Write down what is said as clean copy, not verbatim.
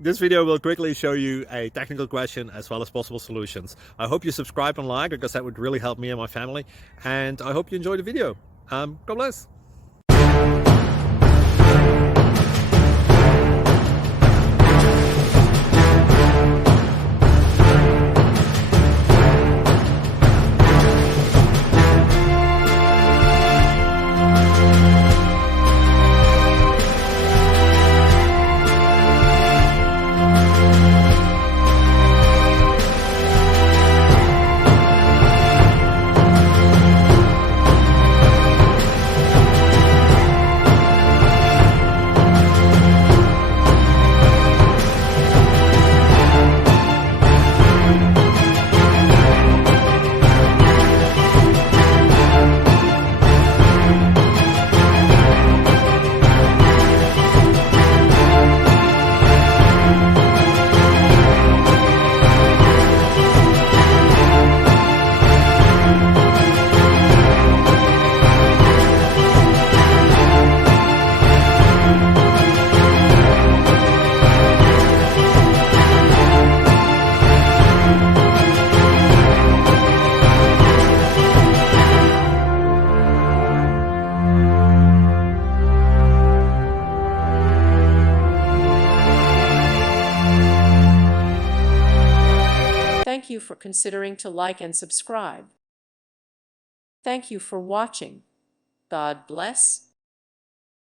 This video will quickly show you a technical question as well as possible solutions. I hope you subscribe and like, because that would really help me and my family. And I hope you enjoy the video. God bless. Thank you for considering to like and subscribe. Thank you for watching. God bless.